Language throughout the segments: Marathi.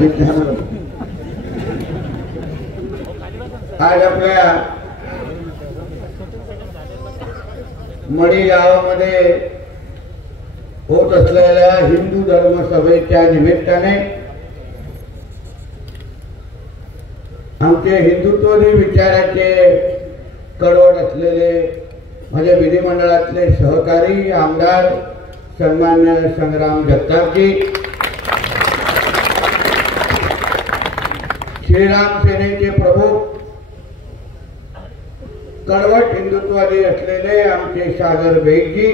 आज आपल्या मडी गावामध्ये होत असलेल्या हिंदू धर्म सभेच्या निमित्ताने आमचे हिंदुत्ववादी विचाराचे कडवड असलेले माझ्या विधिमंडळातले सहकारी आमदार सन्मान्य संग्राम जगतापजी, श्रीराम सेनेचे प्रमुख कडवट हिंदुत्ववादी असलेले आमचे सागर बेगजी,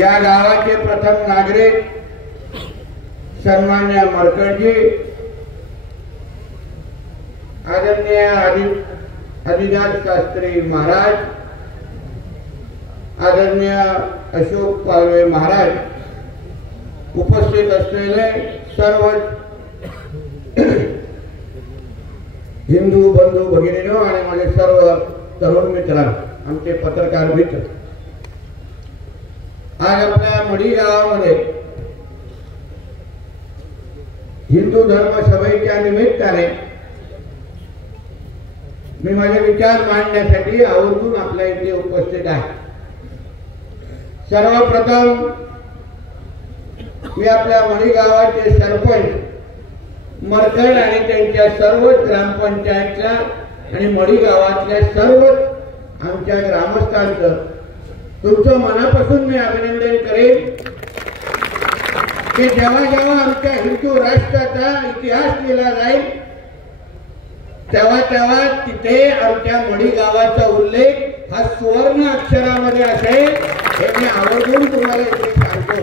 या गावाचे प्रथम नागरिक सन्मान्य मरकटजी, आदरणीय आदिनाथ शास्त्री महाराज, आदरणीय अशोक पालवे महाराज, उपस्थित असलेले सर्व हिंदू बंधू भगिनींनो आणि माझे सर्व तरुण मित्र, आमचे पत्रकार मित्र, आज आपल्या मडी गावामध्ये हिंदू धर्म सभेच्या निमित्ताने मी माझे विचार मांडण्यासाठी आवर्जून आपल्या इथे उपस्थित आहे। सर्वप्रथम मी आपल्या मडी गावाचे सरपंच मरकड आणि त्यांच्या सर्व ग्रामपंचायतच्या आणि मडी गावातल्या सर्व आमच्या ग्रामस्थांचं तुमचं मनापासून मी अभिनंदन करेन की जेव्हा जेव्हा आमच्या हिंदू राष्ट्राचा इतिहास लिहिला जाईल तेव्हा तेव्हा तिथे आमच्या मडी गावाचा उल्लेख हा सुवर्ण अक्षरामध्ये असेल हे मी आवर्जून तुम्हाला इथे सांगतो।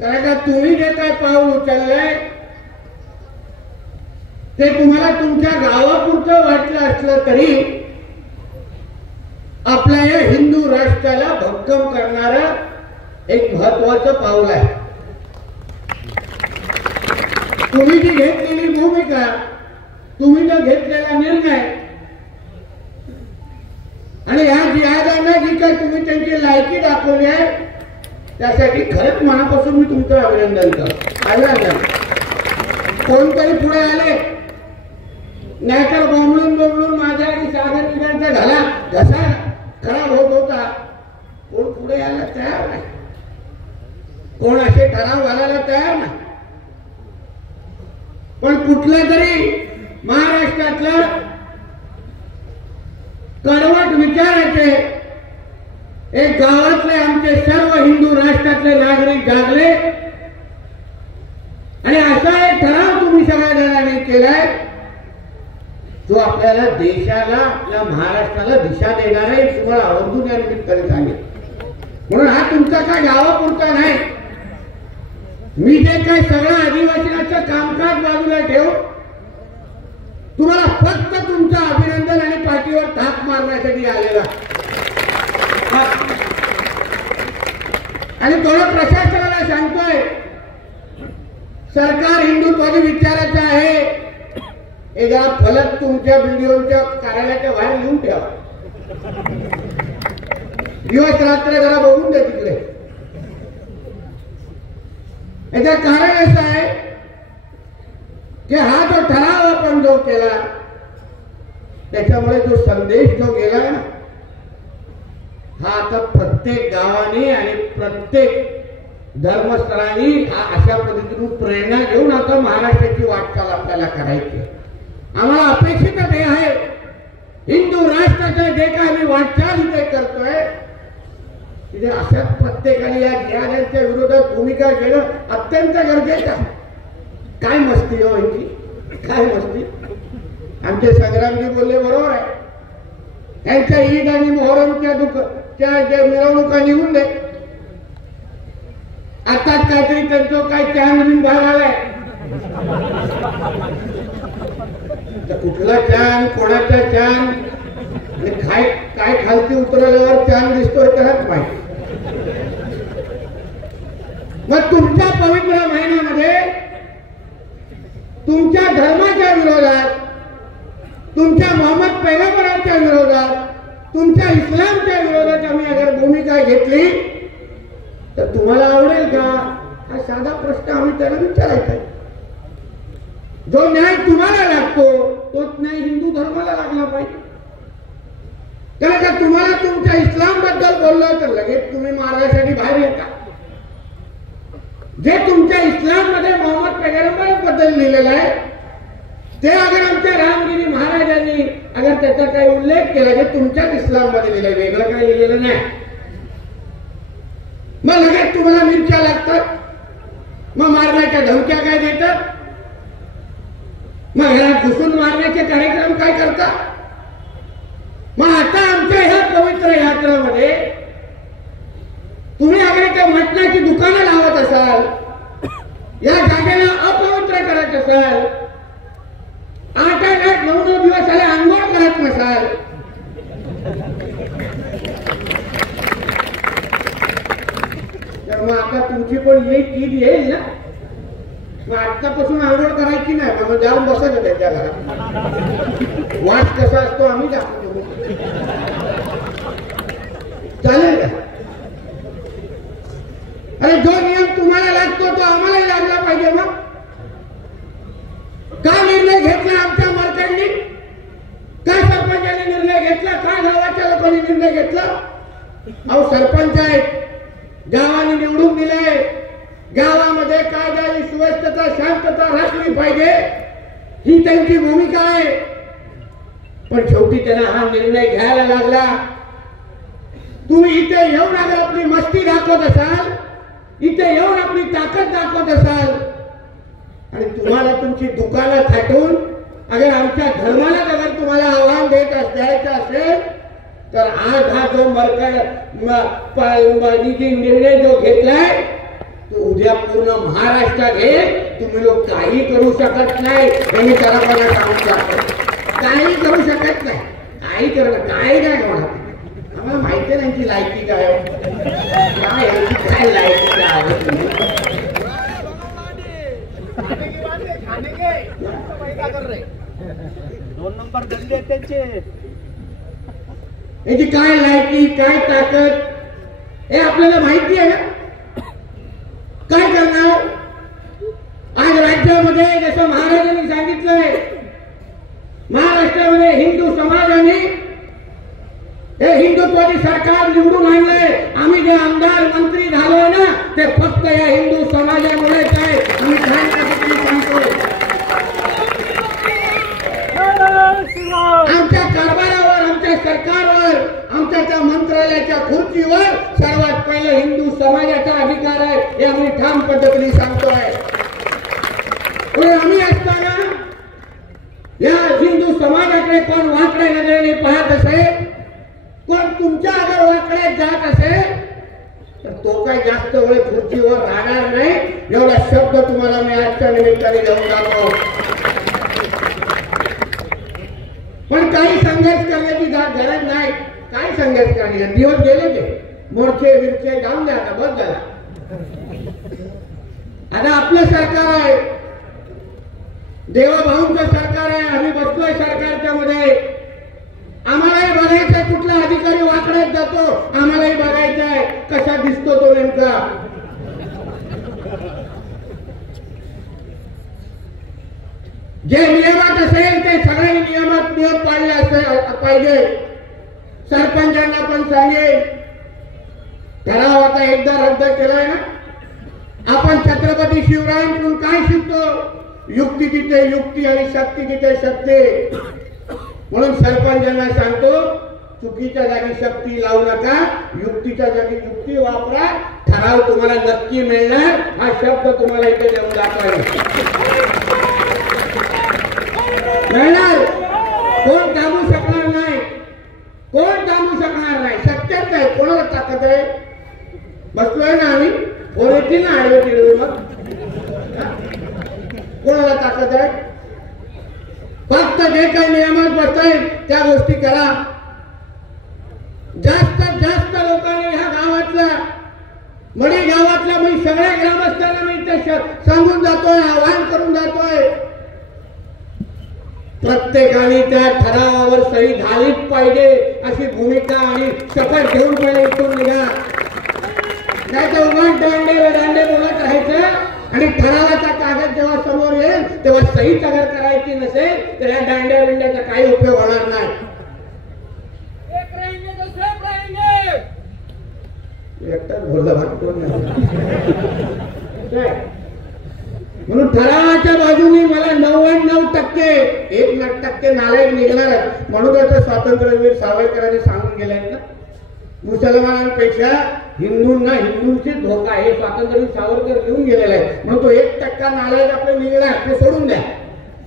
कारण का तुम्ही जे काय पाऊल उचललंय ते तुम्हाला तुमच्या गावापुरतं वाटलं असलं तरी आपल्या या हिंदू राष्ट्राला भक्कम करणारं एक महत्वाचं पाऊल आहे। तुम्ही जी घेतलेली भूमिका, तुम्ही जो घेतलेला निर्णय आणि ह्या जिहादांना जी काय तुम्ही त्यांची लायकी दाखवली आहे त्यासाठी खरंच मनापासून मी तुमचं अभिनंदन करतो। अभिनंदन। कोणतरी पुढे आले नाहीतर बोंबलून बोंबलून माझ्या आणि सागर विधानचा घसा खराब होत होता, कोण पुढे यायला तयार नाही, कोण असे ठराव घालायला तयार नाही। पण कुठल्या तरी महाराष्ट्रातलं कडवट विचाराचे एक गावातले आमचे सर्व हिंदू राष्ट्रातले नागरिक जागले आणि असा एक ठराव तुम्ही सगळ्या जणांनी केलाय जो आपल्याला देशाला, आपल्या महाराष्ट्राला दिशा देणार आहे। तुम्हाला आवर्जून या निमित्ताने सांगेल। म्हणून हा तुमचा काय गावापुरता नाही, मी जे काय सगळं आदिवासीचं कामकाज बाजूला ठेव तुम्हाला फक्त तुमचं अभिनंदन आणि पाठीवर थाप मारण्यासाठी आलेला आणि थोडं प्रशासनाला सांगतोय सरकार हिंदुत्वादी विचाराचं आहे, एकदा फलक तुमच्या बिल्डिंगच्या कार्यालयाच्या बाहेर लिहून ठेवा, दिवस रात्र जरा बघून द्या तिकडे। याचं कारण असं आहे की हा जो ठराव आपण जो केला त्याच्यामुळे जो संदेश जो गेला ना हा आता प्रत्येक गावाने आणि प्रत्येक धर्मस्थळांनी अशा पद्धतीने प्रेरणा घेऊन आता महाराष्ट्राची वाटचाल आपल्याला करायची। आम्हाला अपेक्षित हे आहे हिंदू राष्ट्राचं जे काय आम्ही वाटचाल इथे करतोय तिथे अशाच प्रत्येकाने या जिहाद्यांच्या विरोधात भूमिका घेणं अत्यंत गरजेचं आहे। काय मस्ती हो यांची, काय मस्ती। आमचे संग्रामजी बोलले बरोबर आहे, त्यांच्या ईद आणि मोहरमच्या ज्या मिरवणुका निघून दे, आताच काहीतरी त्यांचं काय चांद भाग आलाय, कुठला चांद, कोणाचा चांद, काय खालती उतरल्यावर चांद दिसतोय तरच माहिती। मग तुमच्या पवित्र महिन्यामध्ये तुमच्या धर्माच्या विरोधात, तुमच्या मोहम्मद पैगंबरांच्या विरोधात, तुमच्या इस्लामच्या विरोधात आम्ही अगर भूमिका घेतली तर तुम्हाला आवडेल का? हा साधा प्रश्न आम्ही त्याला विचारायचा. जो न्याय तुम्हाला लागतो तोच न्याय हिंदू धर्माला लागला पाहिजे. कारण का तुम्हाला तुमच्या इस्लाम बद्दल बोललं तर लगेच तुम्ही मारण्यासाठी बाहेर येता. जे तुमच्या इस्लाम मध्ये मोहम्मद पैगंबर बद्दल लिहिलेलं आहे ते अगर आमच्या रामगिरी महाराजांनी अगर त्याचा काही उल्लेख केला जे तुमच्याच इस्लाम मध्ये लिहिलं, वेगळं काही लिहिलेलं नाही, मग लगेच तुम्हाला मिरच्या लागतात, मग मारण्याच्या धमक्या काय देतात, मग घरात घुसून मारण्याचे कार्यक्रम काय करतात. मग आता आमच्या ह्या पवित्र यात्रेमध्ये तुम्ही अगर त्या मटणाची दुकानं लावत असाल, या जागेला अपवित्र करत असाल, 8-8, 9-9 दिवस आले आंघोळ करत नसाल, तर मग आता तुमची पण ईद येईल ना. मग आतापासून आंघोळ करायची नाही, मग जाऊन बसायचं त्यांच्या घरात. वास कसा असतो आम्ही दाखवतो, चालेल का. अरे जो नियम तुम्हाला लागतो तो आम्हालाही लागला पाहिजे. मग काय निर्णय घेतला आमच्या मरकंडी, काय सरपंचाने निर्णय घेतला, काय गावाच्या लोकांनी निर्णय घेतला. अहो सरपंच आहेत, गावाने निवडून दिले, गावामध्ये कायदा आणि सुव्यवस्था शांतता राखली पाहिजे ही त्यांची भूमिका आहे. पण शेवटी त्यांना हा निर्णय घ्यायला लागला. तुम्ही इथे येऊन अगर आपली मस्ती दाखवत असाल, इथे येऊन आपली ताकद दाखवत असाल आणि तुम्हाला तुमची दुकानं थाटून अगर आमच्या धर्माला अगर तुम्हाला आव्हान द्यायचं असेल तर आज हा जो निर्णय जो घेतलाय तो उद्या पूर्ण महाराष्ट्रात घेईल. तुम्ही लोक काही करू शकत नाही हे मी सर्वांना सांगू शकतो. काही करू शकत नाही, काही करणं काही नाही होणार. आम्हाला माहिती नाही यांची लायकी काय काय लायकी काय आहे. दोन नंबर धंदे त्यांचे, याची काय लायकी काय ताकद हे आपल्याला माहिती आहे ना. काय करणार आज राज्यामध्ये जसं महाराजांनी सांगितलंय, महाराष्ट्रामध्ये हिंदू समाजाने हे हिंदुत्वाची सरकार निवडून आणलंय. आम्ही जे आमदार मंत्री झालोय ना ते फक्त या हिंदू समाजामुळेच आहे. आम्ही काय सांगतोय आमच्या कारभारावर, आमच्या सरकारवर, आमच्या त्या मंत्रालयाच्या खुर्चीवर सर्वात पहिले हिंदू समाजाचा अधिकार आहे हे आम्ही ठाम पद्धतीने सांगतोय. आम्ही असताना या हिंदू समाजाकडे कोण वाकड्या नजरेने पाहत असेल, कोण तुमच्या अगर वाकड्यात जात असेल तर तो काही जास्त वेळ खुर्चीवर राहणार नाही. एवढा शब्द तुम्हाला मी आजच्या निमित्ताने देऊन जातो. पण काही संघर्ष करण्याची गरज नाही. काय संघर्ष करणे, दिवस गेले ते मोर्चे बिरचे जाऊन द्या, आता बस झाला. आता आपलं सरकार आहे, देवाभाऊंचं सरकार आहे, आम्ही बसलोय सरकारच्या मध्ये. आम्हालाही बघायचंय कुठला अधिकारी वाकड्यात जातो, आम्हालाही बघायचं आहे कसा दिसतो तो नेमका. जे नियमात असेल ते सगळे नियमात नियम पाळले पाहिजे. सरपंचांना पण सांगेल, ठराव आता एकदा रद्द केलाय ना. आपण छत्रपती शिवरायांकडून काय शिकतो, युक्ती तिथे युक्ती आणि शक्ती तिथे शक्ती. म्हणून सरपंचांना सांगतो चुकीच्या जागी शक्ती लावू नका, युक्तीच्या जागी युक्ती वापरा. ठराव तुम्हाला नक्की मिळणार हा शब्द तुम्हाला इथे देऊन दाखवायचा. मिळणार, कोण थांबू शकणार नाही, कोण थांबू शकणार नाही. शक्यच आहे. कोणाला ताकद आहे, बसलोय ना आम्ही, फोन येतील ना आडवे तिडवे, मग कोणाला ताकद आहे. फक्त जे काही नियमात बसताय त्या गोष्टी करा. जास्तीत जास्त लोकांनी ह्या गावातल्या मडी गावातल्या मी सगळ्या ग्रामस्थांना मी ते सांगून जातोय, आवाहन करून जातोय, प्रत्येकाने त्या ठरावावर सही झालीच पाहिजे अशी भूमिका आणि शपथ घेऊन पहिले इथून निघा. नाही तर उगाच दांडे बोलत राहायचं आणि ठरावाचा कागद जेव्हा समोर येईल तेव्हा सही अगर करायची नसेल तर या दांड्या बिंड्याचा काही उपयोग होणार नाही. एकटाच बोलला भागतो म्हणून ठरावाच्या बाजूने मला 99% 1% नालायक निघणार. म्हणून तर स्वातंत्र्यवीर सावरकरांनी सांगून गेले आहेत ना, मुसलमानांपेक्षा हिंदूंना हिंदूंची धोका हे स्वातंत्र्यवीर सावरकर लिहून गेलेला आहे. म्हणून तो 1% नालायक आपले निघणार ते सोडून द्या.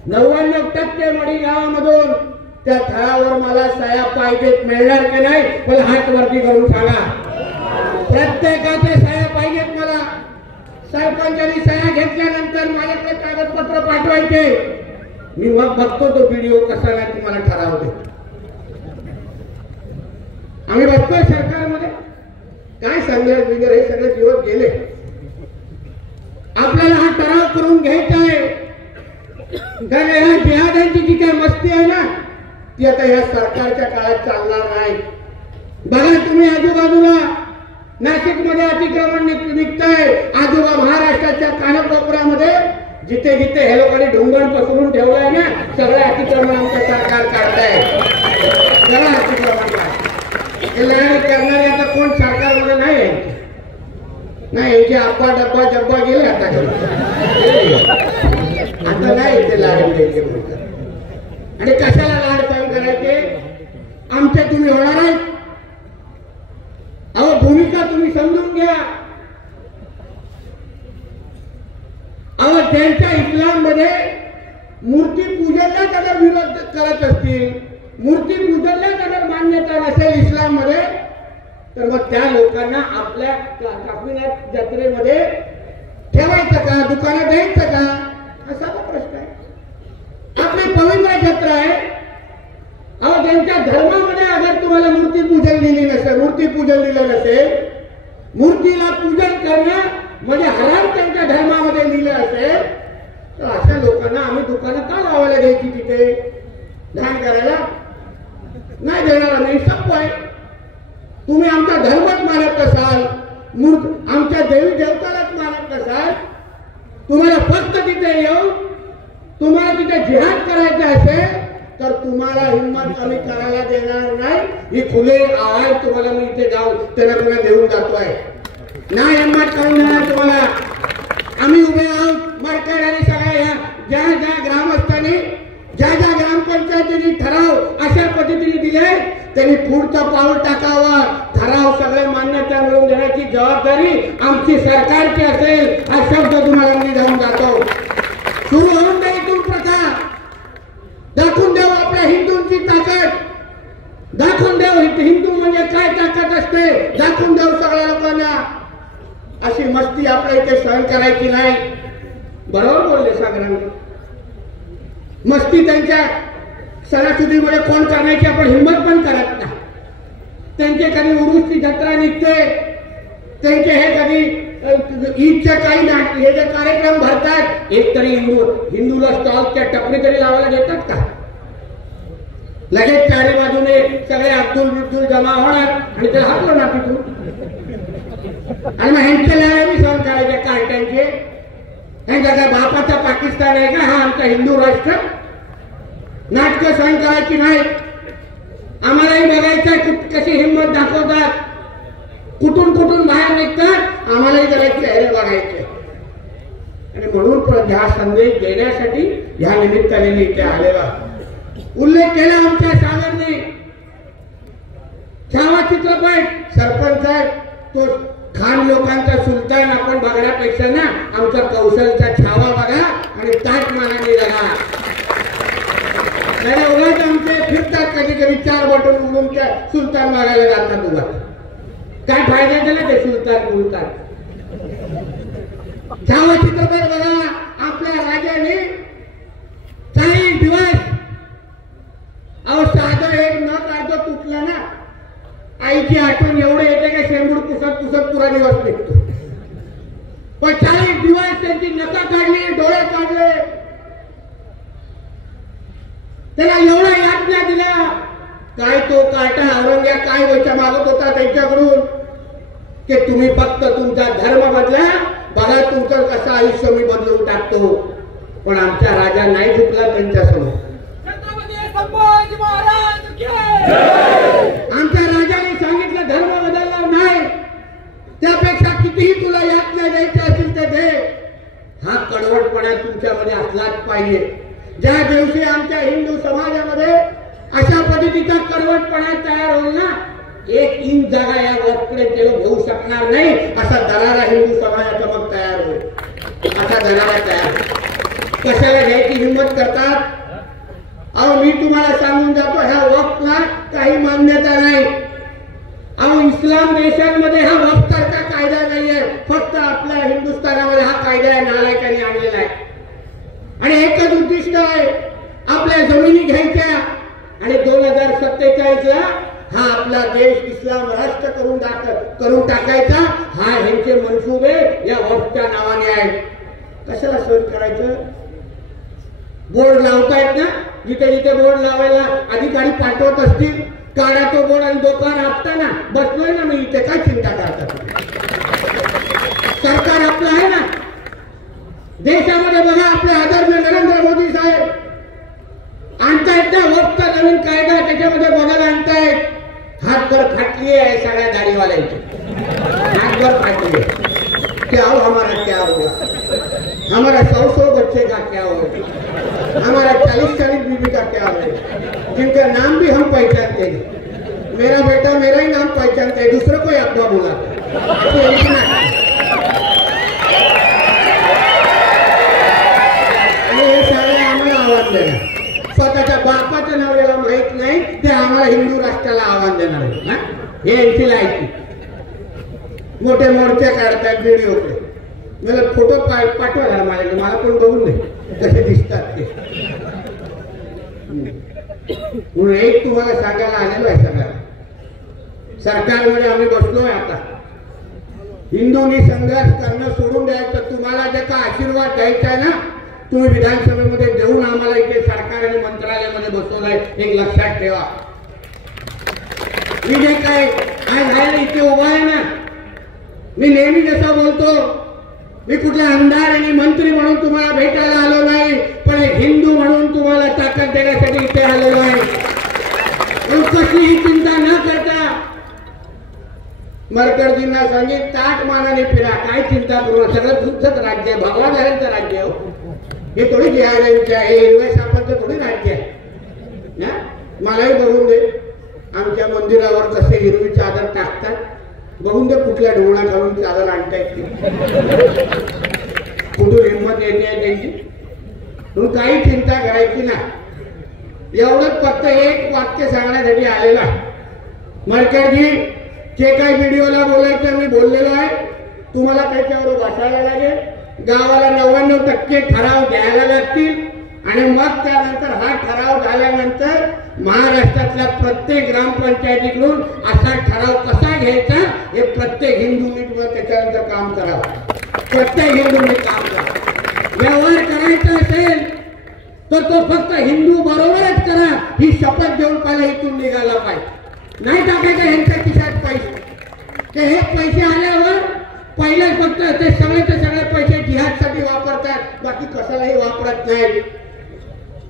99% मडी गावामधून त्या ठरावावर मला सह्या पाहिजेत, मिळणार की नाही मला हात वरती करून सांगा. प्रत्येकाचे सह्या पाहिजेत मला. सरपंचांनी सह्या घेतल्यानंतर माझ्याकडे कागदपत्र पाठवायचे. मी मग बघतो तो व्हिडिओ कसा नाही तुम्हाला ठराव. आम्ही बघतोय सरकारमध्ये काय संघर्ष वगैरे हे सगळे दिवस गेले. आपल्याला हा ठराव करून घ्यायचा आहे. कारण ह्या जिहाद्यांची जी काय मस्ती आहे ना ती आता या सरकारच्या काळात चालणार नाही. बघा तुम्ही आजूबाजूला नाशिक मध्ये अतिक्रमण निघतंय. आजोबा महाराष्ट्राच्या कानाकोपऱ्यामध्ये जिथे जिथे हे लोकांनी ढोंगण पसरून ठेवलंय ना सगळं अतिक्रमण आमचं सरकार काढतंय. सगळं अतिक्रमण करणारे आता कोण सरकारमध्ये नाही. यांचे आप्पा डब्बा जब्बा गेले आता नाही ते लाड द्यायचे आणि कशाला लाड सहन करायचे. आमचे तुम्ही होणार आहे. अहो भूमिका तुम्ही समजून घ्या. अहो त्यांच्या इस्लाम मध्ये मूर्ती पूजनला जर विरोध करत असतील, मूर्ती पूजनला जर मान्यता नसेल इस्लाम मध्ये तर मग त्या लोकांना आपल्या काश्मीरात जत्रेमध्ये ठेवायचं का, दुकानात द्यायचं का, असा प्रश्न आहे. आपली पवित्र जत्रा आहे. अहो त्यांच्या धर्मामध्ये अगर तुम्हाला मूर्ती पूजन दिली नसेल, मूर्ती पूजन दिलं नसेल, मूर्तीला पूजन करणं म्हणजे हराम त्यांच्या धर्मामध्ये दिलं असेल तर अशा लोकांना आम्ही दुकानं का लावायला द्यायची तिथे ध्यान करायला नाही देणार. आम्ही संप आहे. तुम्ही आमचा धर्मच मानत नसाल, आमच्या देवी देवतालाच मानत नसाल, तुम्हाला फक्त तिथे येऊन तुम्हाला तिथे जिहाद करायचा असेल तर तुम्हाला हिंमत आम्ही करायला देणार नाही. ही खुले आवाज तुम्हाला मी इथे जाऊन त्यांना देऊन जातोय. नाही हिंमत करून देणार तुम्हाला. आम्ही उभे आहोत. मरकड आणि सगळ्या ज्या ज्या ग्रामस्थांनी ज्या ज्या ग्रामपंचायतींनी ठराव अशा पद्धतीने दिले त्यांनी पुढचं पाऊल टाकावं. ठराव सगळे मान्यता मिळवून देण्याची जबाबदारी आमची सरकारची असेल हा शब्द तुम्हाला मी जाऊन जातो. सुरू होऊन दे इथून प्रथा. दाखवून देऊ आपल्या हिंदूंची ताकद. दाखवून देऊ हिंदू म्हणजे काय ताकद असते. दाखवून देऊ सगळ्या लोकांना. अशी मस्ती आपल्या इथे सहन करायची नाही. बरोबर बोलले सागरांनी. मस्ती त्यांच्या सणासुदीमुळे कोण करण्याची आपण हिंमत पण करत नाही. त्यांचे कधी उरुसची जत्रा निघते, त्यांचे हे कधी ईदचे काही हे जे कार्यक्रम भरतात, एक तरी हिंदूला स्टॉलच्या टपरी तरी लावायला देतात का. लगेच चारी बाजूने सगळे अब्दुल बिब्दुल जमा होणार आणि त्याला हातलं ना तिथून आणि मग ह्यांचे लावे सहन करायचे कार्ट्यांचे. ह्यांच्या काय बापाचा पाकिस्तान आहे का हा आमचा हिंदू राष्ट्र. नाटकं सहन करायची नाही. आम्हालाही बघायचं कशी हिंमत दाखवतात, कुठून कुठून बाहेर निघतात. आम्हालाही जरा चेहरे बघायचे आणि म्हणून हा संदेश देण्यासाठी ह्या निमित्ताने मी इथे आलेला. उल्लेख केला आमच्या सागरने. छावा चित्रपट सरपंच आहे तो खान लोकांचा सुलतान आपण बघण्यापेक्षा ना आमचा कौशलचा छावा बघा आणि ताट मानाने जगा. उगाच आमचे फिरतात कधी कधी 4 बटन उडून त्या सुलतान मागायला जातात. उगा काय फायदा झाला ते सुलतान बोलतात. छावा चित्रपट बघा. आपल्या राजाने 40 दिवस साधं एक न काढतो तुटलं ना आईची आठवण एवढे येते का शेंबूड पुसत पुसत पुरा दिवस निघतो. पण 40 दिवस त्यांची नका काढली, डोळे काढले, त्याला एवढा यातना दिला. काय तो काटा औरंग्या काय वैचा मागत होता त्यांच्याकडून. की तुम्ही फक्त तुमचा धर्म बदला, बघा तुमचं कसं आयुष्य मी बदलून टाकतो. पण आमचा राजा नाही झुकला त्यांच्यासमोर. आमच्या राजाने सांगितलं धर्म बदलणार नाही, त्यापेक्षा कितीही तुला यातना द्यायची असेल तर दे. हा कडवटपणा तुमच्यामध्ये असलाच पाहिजे. ज्या दिवशी आमच्या हिंदू समाजामध्ये अशा पद्धतीचा कडवटपणा तयार होईल ना, एक इंच जागा या वक्तकडे ते लोक घेऊ शकणार नाही. असा दरारा हिंदू समाजाचा मग तयार होईल. असा दरारा तयार कशाला घ्यायची हिंमत करतात? अहो मी तुम्हाला सांगून जातो, ह्या वक्तला काही मान्यता नाही. अहो इस्लाम देशांमध्ये हा वक्फ सारखा कायदा नाहीये. फक्त आपल्या हिंदुस्थानामध्ये हा कायदा या नालायकांनी आणलेला आहे. आणि एकच उद्दिष्ट आहे, आपल्या जमिनी घ्यायच्या आणि 2047ला हा आपला देश इस्लाम राष्ट्र करून टाकायचा. हा ह्यांचे मनसुबे या वक्फच्या नावाने आहेत. कशाला सहन करायचं? बोर्ड लावतायत ना, जिथे जिथे बोर्ड लावायला अधिकारी पाठवत असतील, काढा तो बोर्ड आणि दुकान आपताना बसलोय ना मी इथे, काय चिंता करतात? सरकार आपलं आहे ना. देशामध्ये बघा आपले आदरणीय नरेंद्र मोदी साहेब आणतायत ना वक्फचा नवीन कायदा, त्याच्यामध्ये बदल आणतायत. हातभर फाटली आहे सगळ्या दाढीवाल्यांची, हातभर फाटली है. क्या हो हमारा क्या होगा? हमारा 100 बच्चे का क्या होगा? हमारा 40 बीबी का क्या होगा? जिनका नाम भी हम पहचानते हैं. मेरा बेटा मेरा ही नाम पहचानता है, दूसरे को अब्बा बुलाता है. हे सारे आम्हाला आव्हान देणार. स्वतःच्या बापाचं नाव याला माहित नाही, ते आम्हाला हिंदू राष्ट्राला आव्हान देणार आहे. हे यांची लायकी. मोठे मोर्चे काढतात व्हिडिओ. मला फोटो पाठवा जरा माझ्याकडे, मला पण बघून नाही कसे दिसतात ते. म्हणून एक तुम्हाला सांगायला आलेलो आहे, सगळ्या सरकारमध्ये आम्ही बसलोय. आता हिंदूंनी संघर्ष करणं सोडून द्यायचं. तुम्हाला जे का आशीर्वाद द्यायचा आहे ना, तुम्ही विधानसभेमध्ये देऊन आम्हाला इथे सरकार आणि मंत्रालयामध्ये बसवलाय, एक लक्षात ठेवा. मी जे काय आज आहे इथे उभा आहे ना, मी नेहमी जसं बोलतो, मी कुठल्या आमदार आणि मंत्री म्हणून तुम्हाला भेटायला आलो नाही, पण एक हिंदू म्हणून तुम्हाला ताकद देण्यासाठी इथे आलेलो आहे. कसलीही चिंता न करता मरकरजींना सांगित ताट मानाने फिरा, काय चिंता करू. सगळं तुमचंच राज्य आहे, भगवान राज्य आहे. हे थोडी बिहारांचे आहे, हिरव्या सापांचं थोडी राज्य आहे. मलाही बघून दे आमच्या मंदिरावर कसे हिरवी चादर टाकतात, बघून दे कुठल्या ढोळा घालून चादर आणतायत, कुठून हिंमत येते त्यांची. तू काही चिंता करायची ना. एवढंच फक्त एक वाक्य सांगण्यासाठी आलेला. मरकरजी जे काही व्हिडिओला बोलायचं मी बोललेलो आहे, तुम्हाला त्याच्यावर बसायला लागेल. गावाला 99% ठराव द्यायला लागतील आणि मग त्यानंतर हा ठराव झाल्यानंतर महाराष्ट्रातल्या प्रत्येक ग्रामपंचायतीकडून असा ठराव कसा घ्यायचा हे प्रत्येक हिंदूंनी त्याच्यानंतर काम करावं. प्रत्येक हिंदूंनी काम करावं. व्यवहार करायचा असेल तर तो फक्त हिंदू बरोबरच करा, ही शपथ घेऊन पहिला इथून निघाला पाहिजे. नाही टाकायचं ह्यांच्या खिशात पैसे. ते हे पैसे आल्यावर पहिले फक्त ते सगळेचे सगळे पैसे जिहादसाठी वापरतात, बाकी कशालाही वापरत नाही.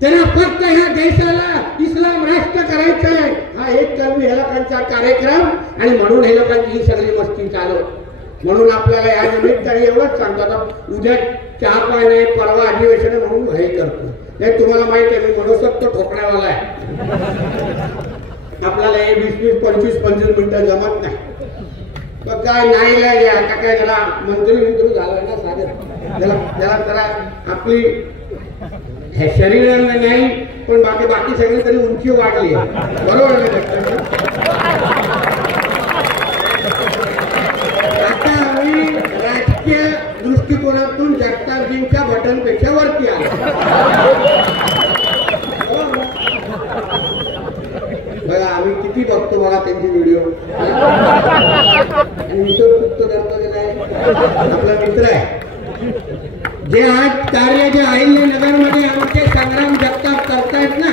त्यांना फक्त ह्या देशाला इस्लाम राष्ट्र करायचं आहे, हा एक कलमी हे लोकांचा कार्यक्रम. आणि म्हणून हे लोकांची ही सगळी मस्ती चालू. म्हणून आपल्याला या निमित्ताने एवढंच सांगतात, उद्या चहा पाणी परवा अधिवेशन म्हणून हे करतो. हे तुम्हाला माहिती आहे, मी मनोसत्व ठोकण्यावाला आहे. आपल्याला हे 20-25 मिनिटं जमत नाही. मग काय नाही लागेल आता, काय त्याला मंत्री झालं ना साधं, त्याला जरा आपली शरीराला नाही पण बाकी सगळी तरी उंची वाढली, बरोबर आहे. आता आम्ही राजकीय दृष्टिकोनातून जगतापजींच्या बटनपेक्षा वरती आलो. बघा आम्ही किती बघतो बघा त्यांची व्हिडिओ. आपला मित्र आहे जे आज कार्य जे अहिल्यानगरमध्ये आमचे संग्राम जगताप करतायत ना,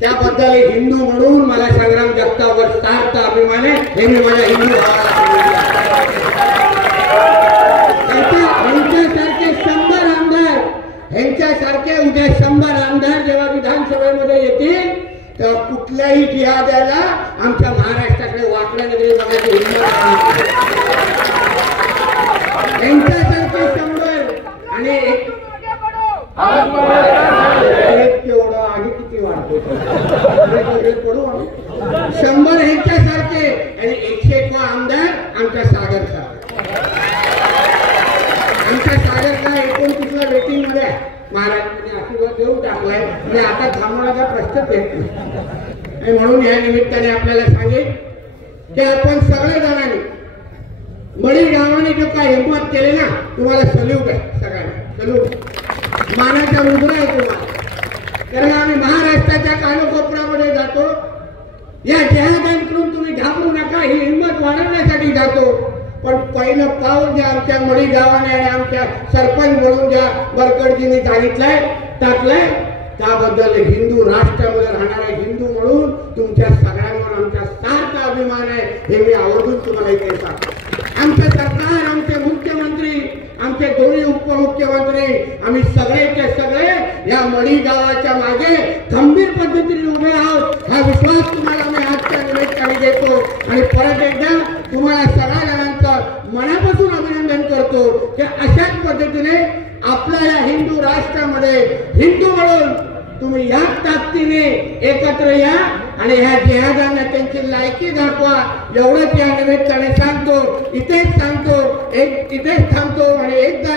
त्याबद्दल हिंदू म्हणून मला संग्राम जगतापवर सार्थ अभिमान आहे. हे मी माझ्या हिंदू भावाला महाराष्ट्राचे 100 आमदार जेव्हा विधानसभेमध्ये येतील तेव्हा कुठल्याही जिहाद्याला आमच्या महाराष्ट्राकडे वाकड्या नगरी बघायची हिंमत नाही. त्यांच्यासारखे 100 आणि एक तेवढं आधी किती वाढतो 100 ह्यांच्यासारखे आणि 101 आमदार आमच्या सागरचा. आमच्या सागरचा 29व्या वेटिंग मध्ये महाराष्ट्राने आशीर्वाद देऊन टाकलाय म्हणजे आता थांबवण्याचा प्रश्नच येत नाही. आणि म्हणून या निमित्ताने आपल्याला सांगेन की आपण सगळ्या जणांनी मडी गावाने जो काय हिंमत केले ना तुम्हाला सल्यूट आहे. सगळ्यांना सल्यूट मानाचा मुद्रा आहे तुम्हाला. कारण आम्ही महाराष्ट्राच्या कानकोपऱ्यामध्ये जातो या जहादांकडून तुम्ही घाबरू नका ही हिंमत वाढवण्यासाठी जातो. पण पहिलं पाऊल जे आमच्या मडी गावाने आणि आमच्या सरपंच म्हणून ज्या बरकडजींनी सांगितलंय टाकलंय त्याबद्दल हिंदू राष्ट्रामध्ये राहणारे हिंदू म्हणून तुमच्या सगळ्यांवर आमचा सार्थ अभिमान आहे हे मी आवर्जून तुम्हाला इथे सांगतो. आमचं सरकार आमचे मुख्यमंत्री आमचे दोन्ही उपमुख्यमंत्री आम्ही सगळेचे सगळे या मडी गावाच्या मागे गंभीर पद्धतीने उभे आहोत हा विश्वास तुम्हाला मी आजच्या निमित्ताने देतो. आणि परत एकदा तुम्हाला सगळ्या जणांचं मनापासून अभिनंदन करतो की अशाच पद्धतीने आपल्या या हिंदू राष्ट्रामध्ये हिंदू म्हणून तुम्ही या ताकदीने एकत्र या आणि ह्या जिहादांना त्यांची लायकी दाखवा एवढंच या निमित्ताने सांगतो. इथेच थांबतो आणि एकदा